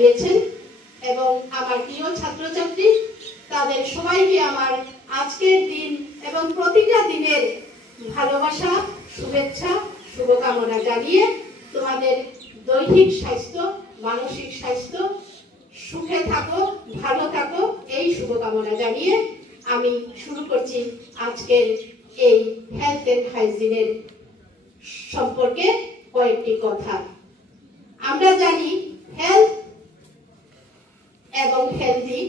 জানিয়েছেন এবং আমার প্রিয় ছাত্রছাত্রী তাদের সবাইকে আমার আজকের দিন এবং প্রতিটা দিনের ভালোবাসা, শুভেচ্ছা, শুভকামনা জানিয়ে তোমাদের দৈহিক স্বাস্থ্য, মানসিক স্বাস্থ্য, সুখে থাকো, ভালো থাকো, এই শুভকামনা জানিয়ে আমি শুরু করছি আজকের এই হেলথ এন্ড হাইজিনের সম্পর্কে কয়েকটি কথা। আমরা জানি হেলথ এবং হেলদি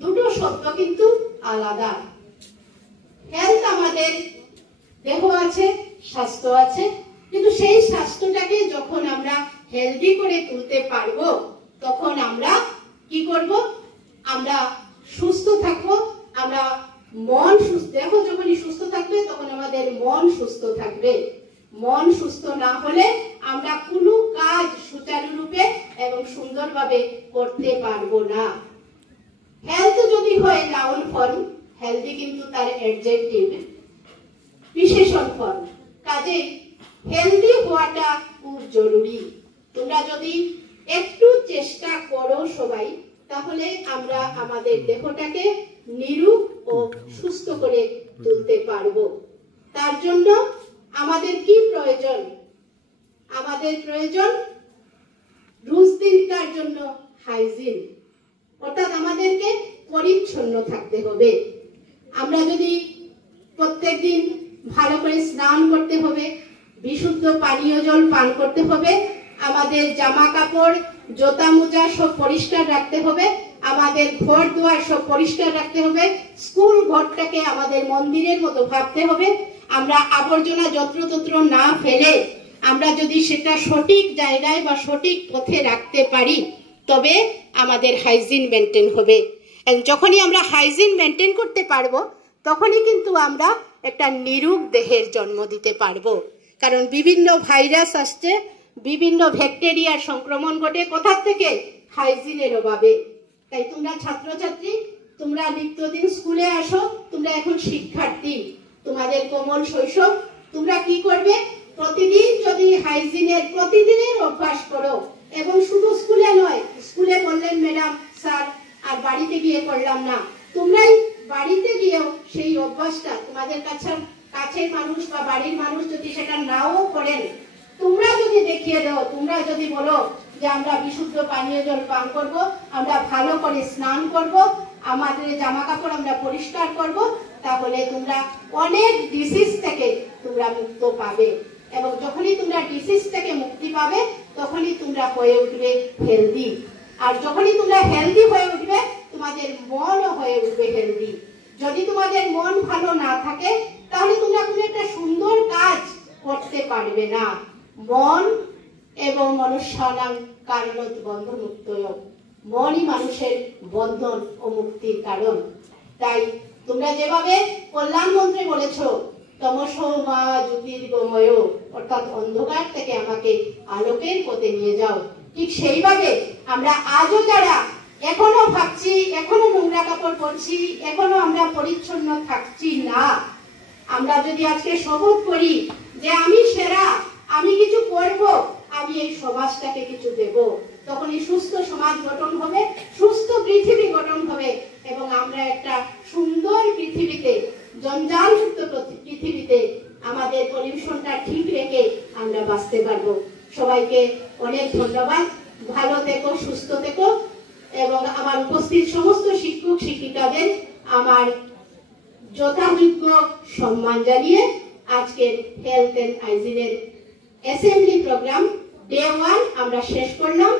দুটো শব্দ কিন্তু আলাদা। হেলথ আমাদের দেহ আছে, স্বাস্থ্য আছে, কিন্তু সেই স্বাস্থ্যটাকে যখন আমরা হেলদি করে তুলতে পারবো তখন আমরা কি করব? আমরা সুস্থ থাকবো, আমরা মন সুস্থ, দেহ যখনই সুস্থ থাকবে তখন আমাদের মন সুস্থ থাকবে। মন সুস্থ না হলে আমরা কোনো কাজ সুচারুরূপে এবং সুন্দরভাবে করতে পারবো না। হেলথ যদি হয় নাউন ফর্ম, হেলদি কিন্তু তার অ্যাডজেক্টিভ, বিশেষণ ফর্ম। কাজে হেলদি হওয়াটা খুব জরুরি। তোমরা যদি একটু চেষ্টা করো সবাই, তাহলে আমরা আমাদের দেহটাকে নিরোগ ও সুস্থ করে তুলতে পারবো। তার জন্য আমাদের কি প্রয়োজন? আমাদের প্রয়োজন রুচির জন্য হাইজিন, অর্থাৎ আমাদেরকে পরিচ্ছন্ন থাকতে হবে। আমরা যদি প্রত্যেকদিন ভালো করে স্নান করতে হবে, বিশুদ্ধ পানীয় জল পান করতে হবে, আমাদের জামা কাপড়, জুতা মোজা সব পরিষ্কার রাখতে হবে, আমাদের ঘর দুয়ার সব পরিষ্কার রাখতে হবে, স্কুল ঘরটাকে আমাদের মন্দিরের মতো ভাবতে হবে। আমরা আবর্জনা যত্রতত্র না ফেলে আমরা যদি সেটা সঠিক জায়গায় বা সঠিক পথে রাখতে পারি তবে আমাদের হাইজিন মেনটেন হবে। যখনই আমরা হাইজিন মেনটেন করতে পারবো তখনই কিন্তু আমরা একটা নিরোগ দেহের জন্ম দিতে পারবো। কারণ বিভিন্ন ভাইরাস আসছে, বিভিন্ন ব্যাকটেরিয়ার সংক্রমণ ঘটে কোথা থেকে? হাইজিনের অভাবে। তাই তোমরা ছাত্রছাত্রী, তোমরা নিত্যদিন স্কুলে আসো, তোমরা এখন শিক্ষার্থী, তোমাদের কোমল শৈশব, তোমরা কি করবে? প্রতিদিন যদি হাইজিনের প্রতিদিনের অভ্যাস করো, এবং শুধু স্কুলে নয়, স্কুলে বললেন ম্যাডাম স্যার আর বাড়িতে গিয়ে করলাম না, তোমরাই বাড়িতে গিয়েও সেই অভ্যাসটা তোমাদের কাছের মানুষ বা বাড়ির মানুষ যদি সেটা নাও করেন, তোমরা যদি দেখিয়ে দাও, তোমরা যদি বলো যে আমরা বিশুদ্ধ পানীয় জল পান করব, আমরা ভালো করে স্নান করব, আমাদের জামা কাপড় আমরা পরিষ্কার করব, তাহলে তোমরা অনেক ডিজিজ থেকে তোমরা মুক্ত পাবে। এবং যখনই তোমরা ডিজিজ থেকে মুক্তি পাবে তখনই তোমরা হয়ে উঠবে হেলদি। আর যখনই তোমরা হেলদি হয়ে উঠবে তোমাদের মনও হয়ে উঠবে হেলদি। যদি তোমাদের মন ভালো না থাকে তাহলে তোমরা কোনো একটা সুন্দর কাজ করতে পারবে না। মন এবং মনুষ্যানাং কারণত বন্ধনমুক্তয়, মনই মানুষের বন্ধন ও মুক্তির কারণ। তাই তোমরা যেভাবে কল্যাণ মন্ত্রে বলেছো তমসো মা জ্যোতির্গময়, অর্থাৎ অন্ধকার থেকে আমাকে আলোকের পথে নিয়ে যাও, ঠিক সেইভাবে আমরা আজও যারা এখনো ভাবছি, এখনো নোংরা কাপড় পরছি, এখনো আমরা পরিচ্ছন্ন থাকছি না, আমরা যদি আজকে শপথ করি যে আমি সেরা, আমি কিছু করব, আমি এই সমাজটাকে কিছু দেব, তখন এই সুস্থ সমাজ গঠন হবে, সুস্থ পৃথিবী গঠন হবে এবং আমরা একটা সুন্দর পৃথিবীতে, জঞ্জালমুক্ত পৃথিবীতে আমাদের পলিউশনটা ঠিক রেখে আমরা বাঁচতে পারবো। সবাইকে অনেক ধন্যবাদ। ভালো থেকো, সুস্থ থেকো এবং আমার উপস্থিত সমস্ত শিক্ষক শিক্ষিকাদের আমার যথাযোগ্য সম্মান জানিয়ে আজকের হেলথ এন্ড হাইজিনের অ্যাসেম্বলি প্রোগ্রাম ডে 1 আমরা শেষ করলাম।